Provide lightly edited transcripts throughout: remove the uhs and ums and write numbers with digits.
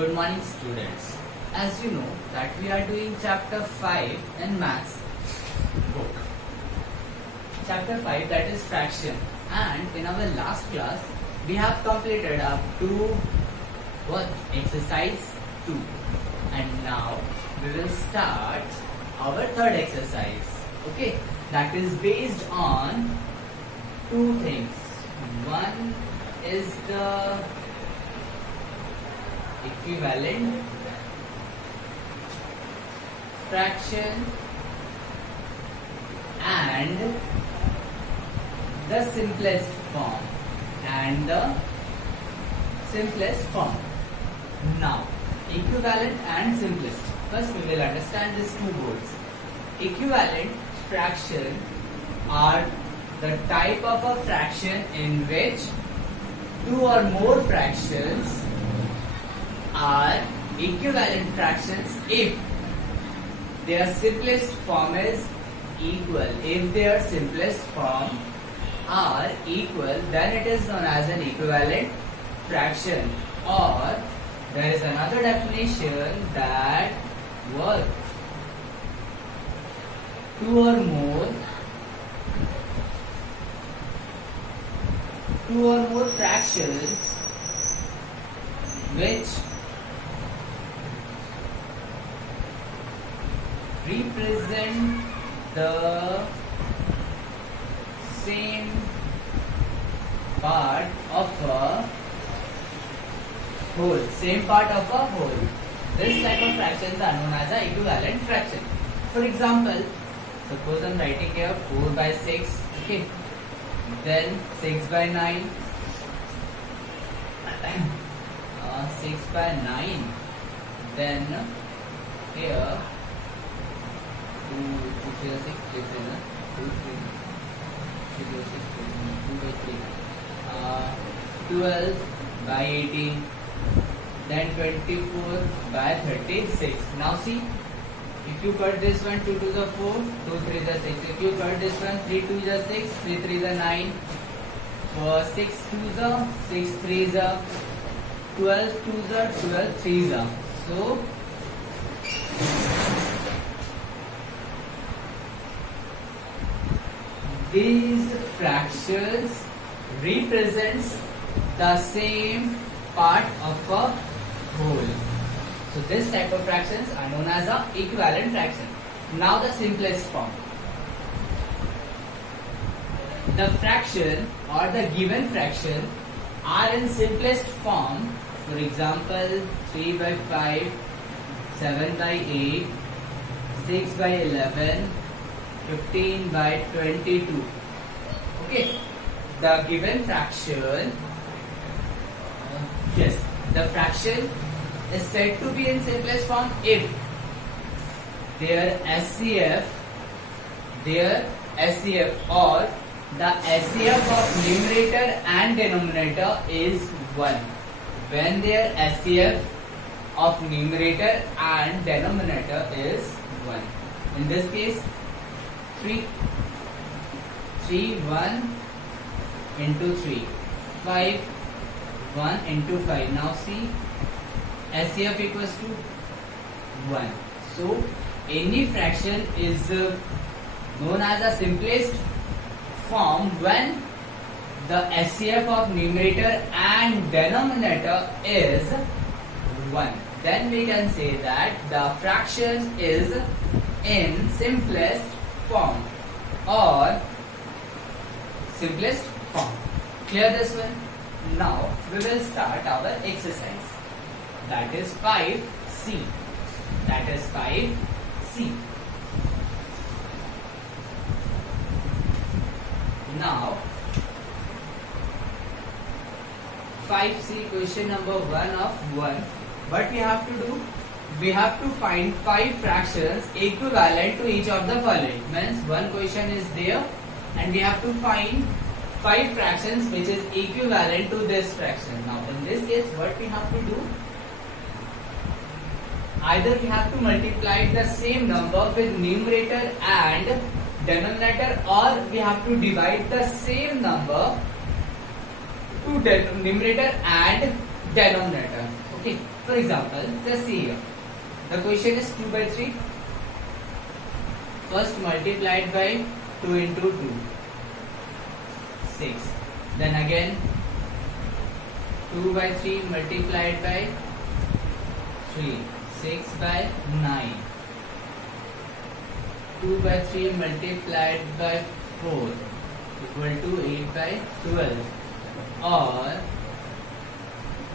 Good morning, students. As you know that we are doing chapter 5 in maths book. Chapter 5, that is fraction, and in our last class we have completed up to what? Exercise 2, and now we will start our third exercise. Okay, that is based on two things. One is the equivalent fraction and the simplest form Now, equivalent and simplest. First we will understand these two words. Equivalent fraction are the type of a fraction in which two or more fractions are equivalent fractions if their simplest form is equal. If their simplest form are equal, then it is known as an equivalent fraction. Or there is another definition that what? Two or more fractions which represent the same part of a whole. This type of fractions are known as an equivalent fraction. For example, suppose I am writing here 4 by 6, okay, then 6 by 9, 6 by 9, then here 2 3 6 3 2 3 6 2 by 3, 12 by 18, then 24 by 36. Now see, if you cut this one, 2 to the 4, 2 3 the 6. If you cut this one, 3 2 the 6, 3 3 the 9, 6 2 the 6 3 the 12 2 the 12 3 the. So these fractions represents the same part of a whole. So this type of fractions are known as a equivalent fraction. Now the simplest form. The fraction or the given fraction are in simplest form. For example, 3 by 5, 7 by 8, 6 by 11, 15 by 22. Okay, the given fraction, the fraction is said to be in simplest form if their SCF or the SCF of numerator and denominator is 1. When their SCF of numerator and denominator is 1. In this case, 3 1 into 3, 5 1 into 5. Now see, SCF equals to 1. So any fraction is known as a simplest form when the SCF of numerator and denominator is 1. Then we can say that the fraction is in simplest form or simplest form. Clear this one? Now we will start our exercise. That is 5C. Now 5C, question number 1 of 1. What we have to do? We have to find 5 fractions equivalent to each of the following. Means one question is there and we have to find 5 fractions which is equivalent to this fraction. Now in this case, what we have to do? Either we have to multiply the same number with numerator and denominator, or we have to divide the same number to numerator and denominator. Okay. For example, just see here. The question is 2 by 3. First multiplied by 2 into 2. 6. Then again 2 by 3 multiplied by 3. 6 by 9. 2 by 3 multiplied by 4 equal to 8 by 12. Or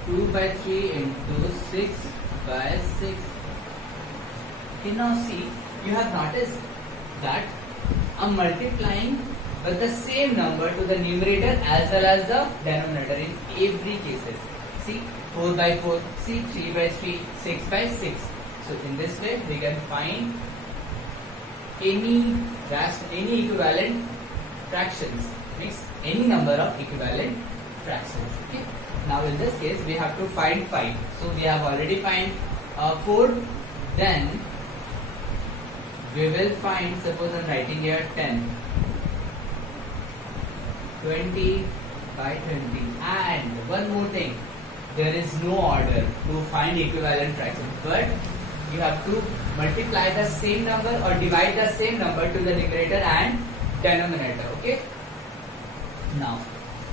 2 by 3 into 6 by 6. Okay, now see, you have noticed that I'm multiplying with the same number to the numerator as well as the denominator in every cases. See, 4 by 4, see 3 by 3, 6 by 6. So in this way we can find any equivalent fractions, means any number of equivalent fractions. Okay. Now in this case we have to find 5. So we have already find 4. Then we will find, suppose I'm writing here 10, 20 by 20. And one more thing, there is no order to find equivalent fraction, but you have to multiply the same number or divide the same number to the numerator and denominator. Okay. Now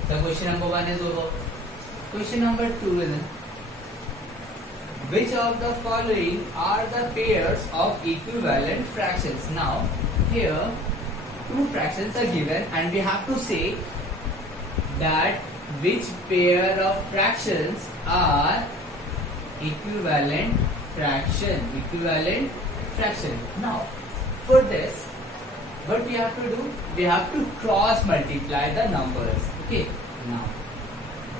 the question number 1 is over. Question number 2 is, which of the following are the pairs of equivalent fractions? Now here 2 fractions are given and we have to say that which pair of fractions are equivalent fraction. Now for this, what we have to do, we have to cross multiply the numbers. Okay. Now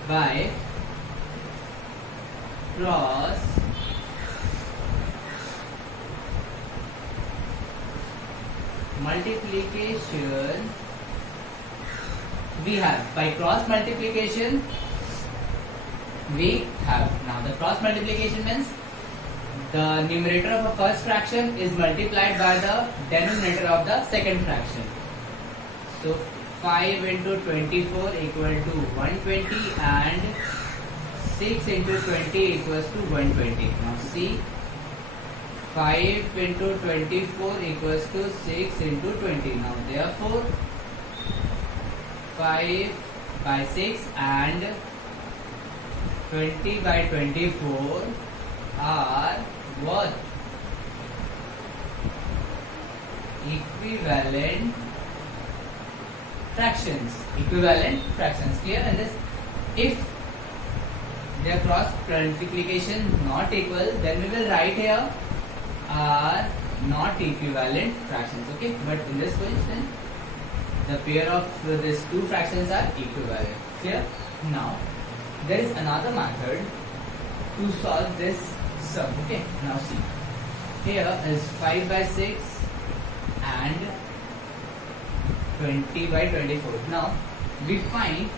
by cross multiplication, we have, by cross multiplication we have, now the cross multiplication means the numerator of a first fraction is multiplied by the denominator of the second fraction. So 5 into 24 equal to 120 and 6 into 20 equals to 120. Now see, 5 into 24 equals to 6 into 20. Now therefore 5 by 6 and 20 by 24 are what? Equivalent fractions. Clear? And this, if their cross multiplication not equal, then we will write here are not equivalent fractions. Okay, but in this question the pair of these 2 fractions are equivalent. Clear? Now there is another method to solve this sum. Okay, now see, here is 5 by 6 and 20 by 24. Now we find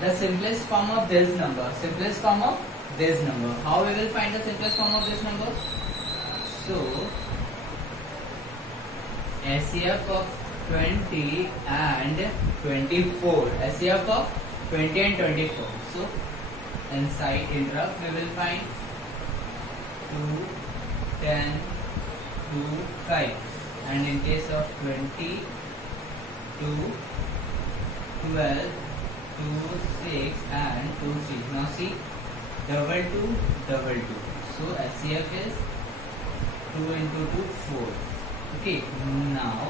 the simplest form of this number. How we will find the simplest form of this number? So SCF of 20 and 24. SCF of 20 and 24. So inside interrupt we will find 2, 10, 2, 5. And in case of 20, 2, 12, 2, 6 and 2, 3. Now see, double 2, double 2. So SCF is 2 into 2, 4. Okay, now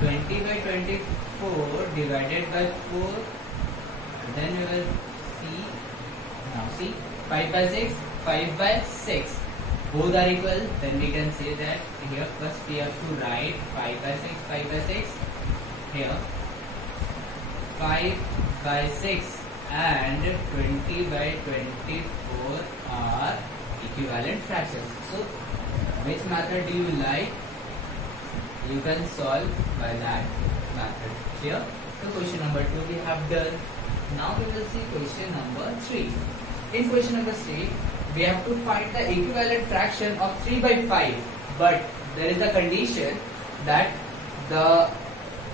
20 by 24 divided by 4. Then we will see, now see, 5 by 6, 5 by 6. Both are equal, then we can say that here first we have to write 5 by 6, 5 by 6. Here 5 by 6 and 20 by 24 are equivalent fractions. So which method do you like? You can solve by that method. Here, so question number 2 we have done. Now we will see question number 3. In question number 3, we have to find the equivalent fraction of 3 by 5. But there is a condition that the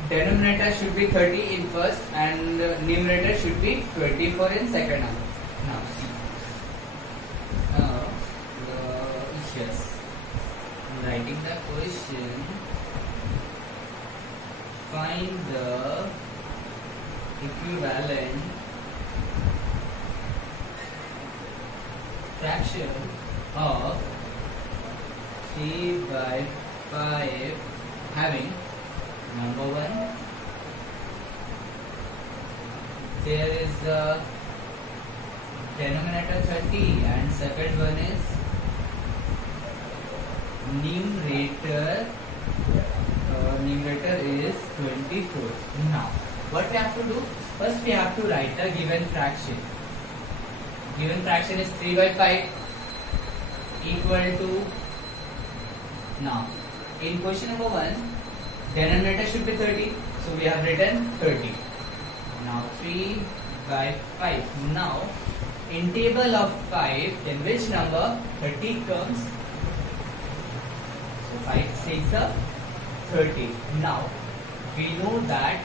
denominator should be 30 in first and numerator should be 24 in second. Now see, question, find the equivalent fraction of 3 by 5 having number 1, there is the denominator 30 and second one is numerator is 24. Now what we have to do, first we have to write the given fraction. Given fraction is 3 by 5 equal to, now in question number 1 denominator should be 30, so we have written 30. Now 3 by 5. Now in table of 5, in which number 30 comes? So 5 6 30. Now we know that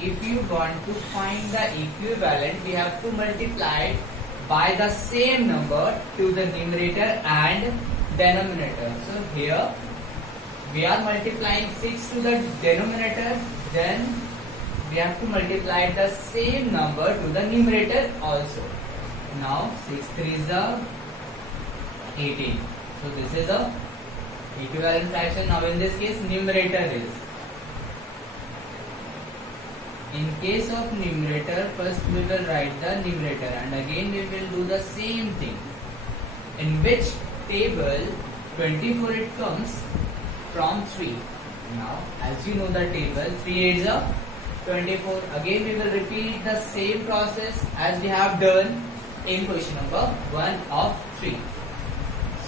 if you want to find the equivalent, we have to multiply by the same number to the numerator and denominator. So here we are multiplying 6 to the denominator, then we have to multiply the same number to the numerator also. Now 6 3 is 18. So this is a equivalent fraction. Now in this case numerator is, in case of numerator, first we will write the numerator and again we will do the same thing. In which table 24 it comes from 3. Now as you know the table, 3 8 is 24. Again we will repeat the same process as we have done in question number 1 of 3.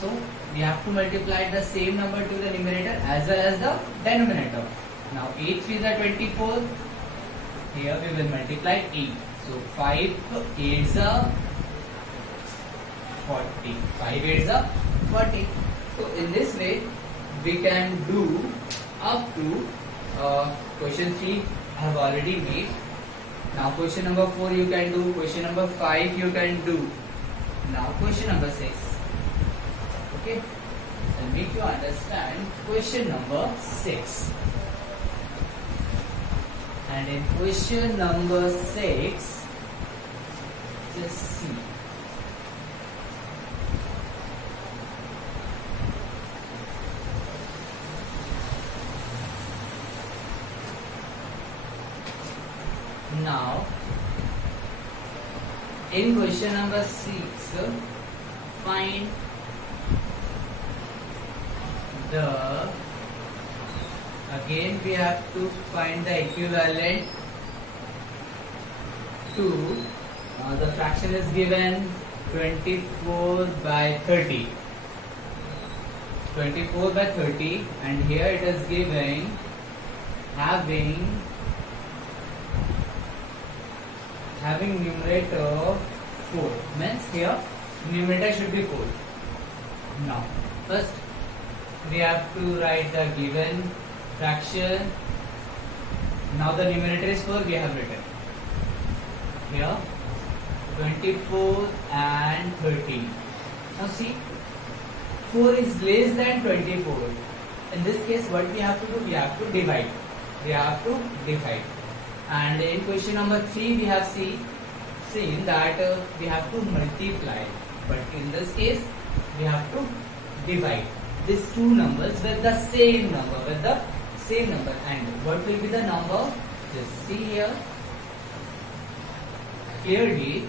So we have to multiply the same number to the numerator as well as the denominator. Now 8 3 is 24. Here we will multiply 8. So 5 8 is 40. 5 8 is 40. So in this way we can do up to question 3 I have already made. Now question number 4 you can do, question number 5 you can do. Now question number 6. Okay, so need to understand question number 6. And in question number 6, just see. Now, in question number 6, find the, again we have to find the equivalent to, the fraction is given 24 by 30. 24 by 30 and here it is given having numerator 4, means here numerator should be 4. Now first we have to write the given fraction. Now the numerator is 4, we have written here 24 and 30. Now see, 4 is less than 24. In this case what we have to do, we have to divide. And in question number 3 we have seen that we have to multiply, but in this case we have to divide these two numbers with the same number, and what will be the number? Just see here clearly.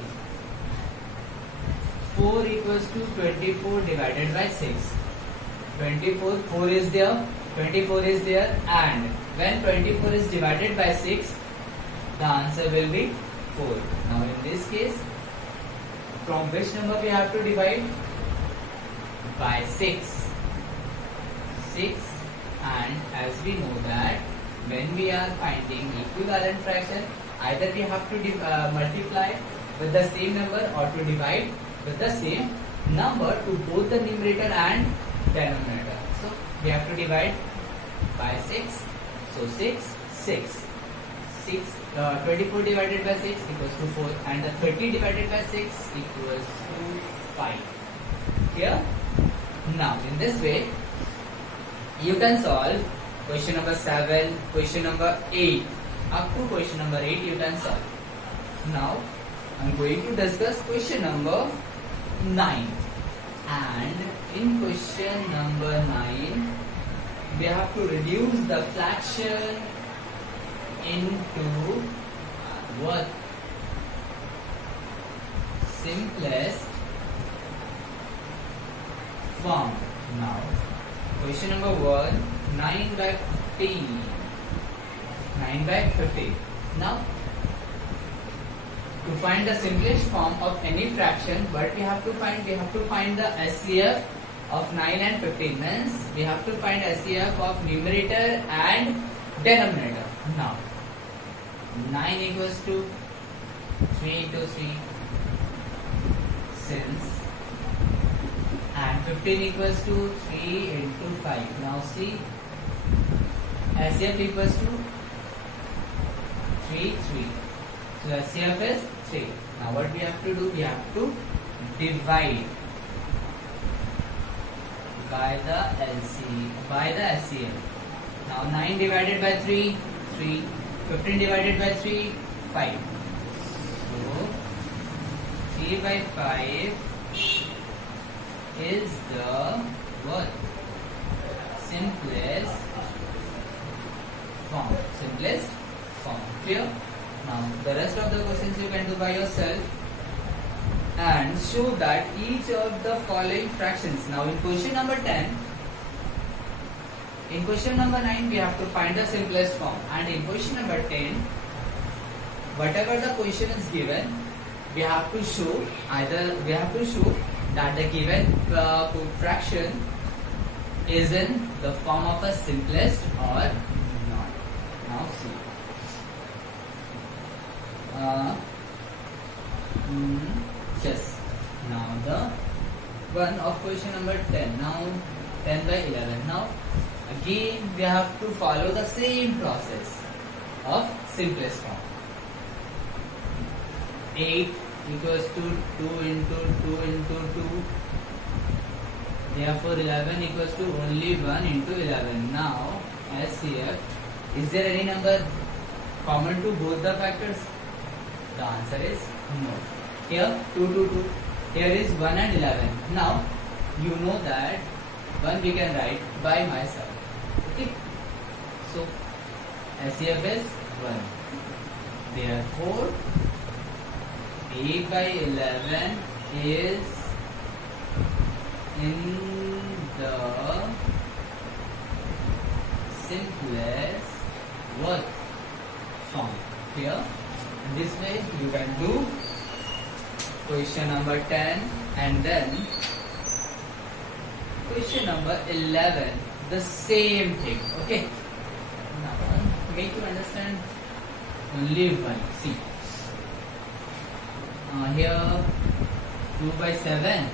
4 equals to 24 divided by 6. 4 is there, and when 24 is divided by 6, the answer will be 4. Now in this case, from which number we have to divide? By 6. And as we know that when we are finding equivalent fraction, either we have to multiply with the same number or to divide with the same number to both the numerator and denominator. So we have to divide by 6. So 24 divided by 6 equals to 4, and the 30 divided by 6 equals to 5. Here, now in this way You can solve question number 7, question number 8. Up to question number 8 you can solve. Now I'm going to discuss question number 9. And in question number 9, we have to reduce the fraction into what? Simplest form. Now, question number 1, 9 by 15. 9 by 15. Now, to find the simplest form of any fraction, what we have to find? We have to find the SCF of 9 and 15. Means we have to find SCF of numerator and denominator. Now, 9 equals to 3 into 3 since, and 15 equals to 3 into 5. Now see, SCF equals to 3, 3. So SCF is 3. Now what we have to do? We have to divide by the SCF. Now 9 divided by 3, 3. 15 divided by 3, 5. So 3 by 5 is the what? Simplest form. Simplest form. Clear? Now the rest of the questions you can do by yourself and show that each of the following fractions. Now in question number 10, in question number 9 we have to find the simplest form, and in question number 10, whatever the question is given, we have to show that the given fraction is in the form of a simplest or not. Now see. Yes. Now the one of question number 10. Now 10 by 11. Now again we have to follow the same process of simplest form. 8 equals to 2 into 2 into 2. Therefore 11 equals to only 1 into 11. Now SCF, is there any number common to both the factors? The answer is no. Here 2, 2, 2. Here is 1 and 11. Now you know that 1 we can write by myself. Okay. So SCF is 1. Therefore 8 by 11 is in the simplest what form. Here, this way you can do question number 10 and then question number 11, the same thing. Okay. Now make you understand only one. See. Here 2 by 7,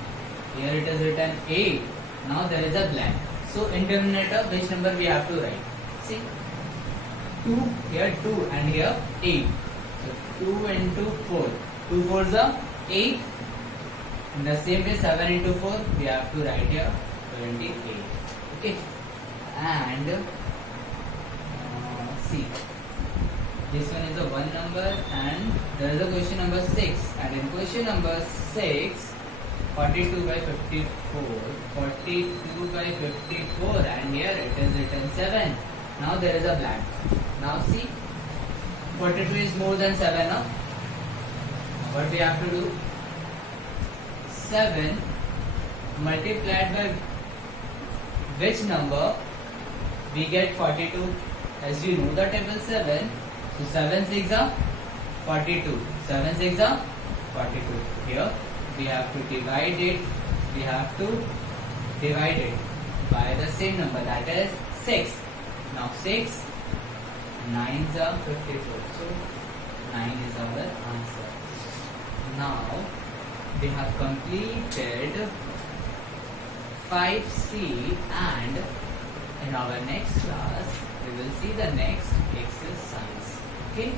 here it is written 8. Now there is a blank. So in denominator which number we have to write? See, 2, here 2 and here 8. So 2 into 4. 2 4s are 8. In the same way 7 into 4 we have to write here 28. Okay. And see. This one is a 1 number and there is a question number 6, and in question number 6, 42 by 54, 42 by 54 and here it is written 7. Now there is a blank. Now see, 42 is more than 7 now. What we have to do? 7 multiplied by which number we get 42? As you know the table 7. So 7 6 are 42. 7 6 are 42. Here we have to divide it. We have to divide it by the same number, that is 6. Now 6 9s are 54. So 9 is our answer. Now we have completed 5C, and in our next class we will see the next exercise. Okay.